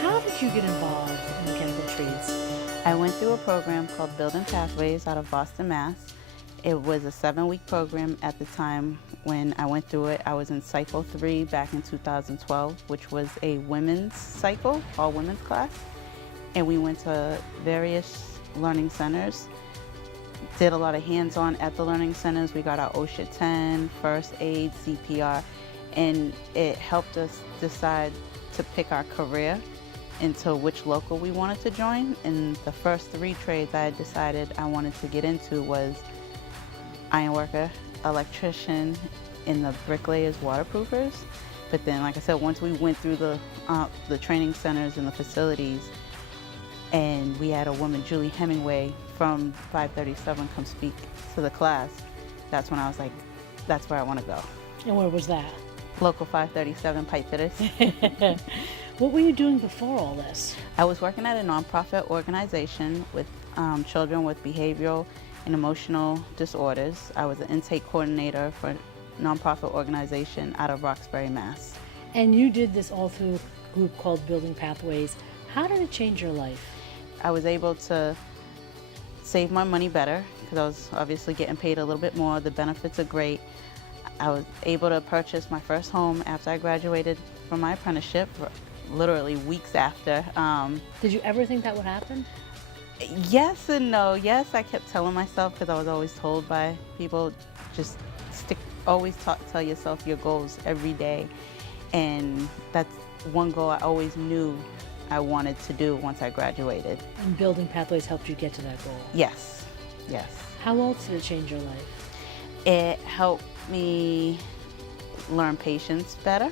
How did you get involved in mechanical trades? I went through a program called Building Pathways out of Boston, Mass. It was a 7-week program at the time when I went through it. I was in Cycle 3 back in 2012, which was a women's cycle, all women's class. And we went to various learning centers, did a lot of hands-on at the learning centers. We got our OSHA 10, first aid, CPR, and it helped us decide to pick our career into which local we wanted to join. And the first 3 trades I decided I wanted to get into was iron worker, electrician, and the bricklayers, waterproofers. But then, like I said, once we went through the training centers and the facilities, and we had a woman, Julie Hemingway from 537, come speak to the class, that's when I was like, that's where I want to go. And where was that? Local 537 Pipefitters. What were you doing before all this? I was working at a nonprofit organization with children with behavioral and emotional disorders. I was an intake coordinator for a nonprofit organization out of Roxbury, Mass. And you did this all through a group called Building Pathways. How did it change your life? I was able to save my money better because I was obviously getting paid a little bit more. The benefits are great. I was able to purchase my first home after I graduated from my apprenticeship, literally weeks after. Did you ever think that would happen? Yes and no. Yes, I kept telling myself, because I was always told by people, just always tell yourself your goals every day. And that's one goal I always knew I wanted to do once I graduated. And Building Pathways helped you get to that goal? Yes, yes. How else did it change your life? It helped me learn patience better.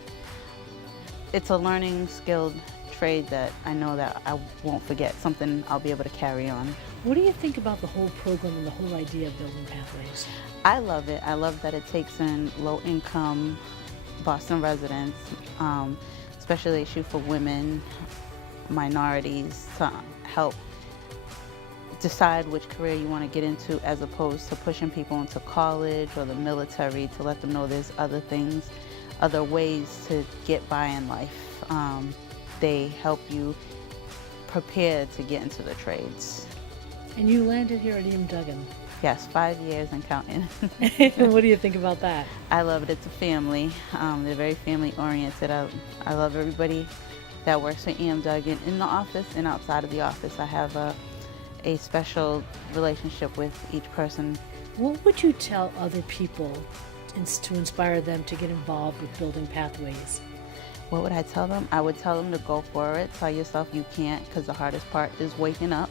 It's a learning skilled trade that I know that I won't forget, something I'll be able to carry on. What do you think about the whole program and the whole idea of Building Pathways? I love it. I love that it takes in low-income Boston residents, especially issue for women, minorities, to help decide which career you want to get into, as opposed to pushing people into college or the military, to let them know there's other things, other ways to get by in life. They help you prepare to get into the trades. And you landed here at E.M. Duggan. Yes, 5 years and counting. What do you think about that? I love it. It's a family. They're very family oriented. I love everybody that works for E.M. Duggan in the office and outside of the office. I have a special relationship with each person. What would you tell other people to inspire them to get involved with Building Pathways? What would I tell them? I would tell them to go for it. Tell yourself you can't, because the hardest part is waking up.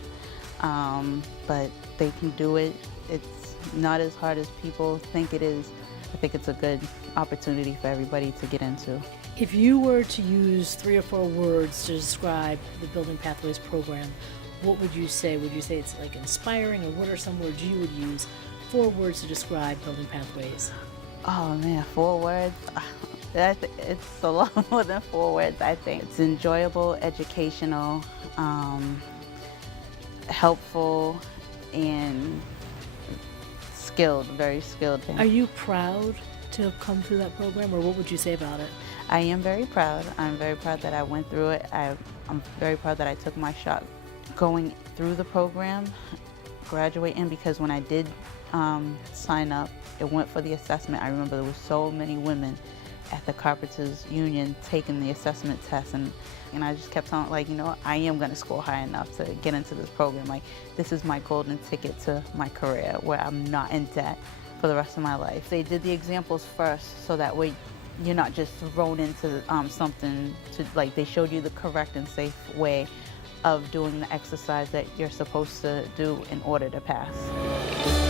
But they can do it. It's not as hard as people think it is. I think it's a good opportunity for everybody to get into. If you were to use 3 or 4 words to describe the Building Pathways program, what would you say? Would you say it's like inspiring, or what are some words you would use? 4 words to describe Building Pathways. Oh man, 4 words? It's a lot more than 4 words, I think. It's enjoyable, educational, helpful, and skilled, very skilled. Are you proud to have come through that program, or what would you say about it? I am very proud. I'm very proud that I went through it. I'm very proud that I took my shot going through the program, graduating, because when I did sign up, it went for the assessment. I remember there were so many women at the Carpenters Union taking the assessment test, and I just kept telling, like, you know, I am going to score high enough to get into this program. Like, this is my golden ticket to my career, where I'm not in debt for the rest of my life. They did the examples first, so that way you're not just thrown into something to, like, they showed you the correct and safe way of doing the exercise that you're supposed to do in order to pass.